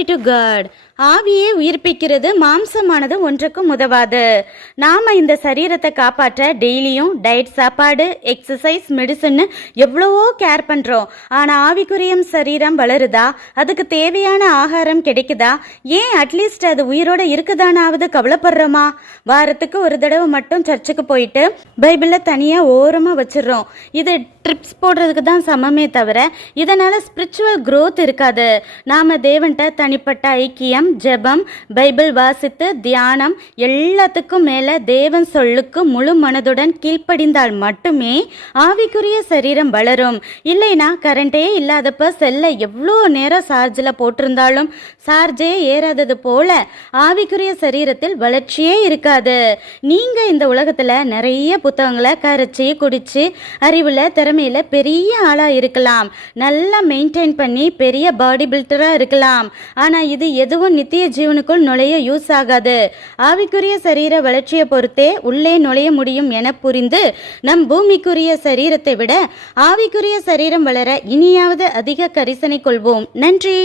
Glory to God. ஆவியை உயிர்ப்பிக்கிறது, மாம்சமானது ஒன்றுக்கும் உதவாது. நாம இந்த சரீரத்தை காப்பாற்ற டெய்லியும் டயட், சாப்பாடு, எக்ஸசைஸ், மெடிசன் எவ்வளவோ கேர் பண்றோம். ஆனா ஆவிக்குரிய சரீரம் வளருதா? அதுக்கு தேவையான ஆகாரம் கிடைக்குதா? ஏன் அட்லீஸ்ட் அது உயிரோட இருக்குதானாவது கவலைப்படுறோமா? வாரத்துக்கு ஒரு தடவை மட்டும் சர்ச்சுக்கு போயிட்டு பைபிளை தனியா ஓரமா வச்சிடறோம். இது ட்ரிப்ஸ் போடுறதுக்கு தான் சமமே தவிர இதனால ஸ்பிரிச்சுவல் growth இருக்காது. நாம தேவன்கிட்ட தனிப்பட்ட ஐக்கியம், ஜெபம், பைபிள் வாசித்து தியானம் எல்லாத்துக்கும் மேல தேவன் சொல்லுக்கு முழு மனதுடன் கீழ்ப்படிந்தால் மட்டுமே ஆவிக்குரிய சரீரம் வளரும். இல்லைனா கரண்டே இல்லாதப்ப செல்லை எவ்வளோ நேரம் சார்ஜில் போட்டிருந்தாலும் சார்ஜே ஏறாதது போல ஆவிக்குரிய சரீரத்தில் வளர்ச்சியே இருக்காது. நீங்க இந்த உலகத்துல நிறைய புத்தகங்களை கரைச்சி குடிச்சு அறிவுல திறமையில பெரிய ஆளா இருக்கலாம், நல்லா மெயின்டைன் பண்ணி பெரிய பாடி பில்டரா இருக்கலாம். ஆனா இது எதுவும் நித்திய ஜீவனுக்குள் நுழைய யூஸ் ஆகாது. ஆவிக்குரிய சரீர வளர்ச்சியை பொறுத்தே உள்ளே நுழைய முடியும் என புரிந்து நம் பூமிக்குரிய சரீரத்தை விட ஆவிக்குரிய சரீரம் வளர இனியாவது அதிக கரிசனை கொள்வோம். நன்றி.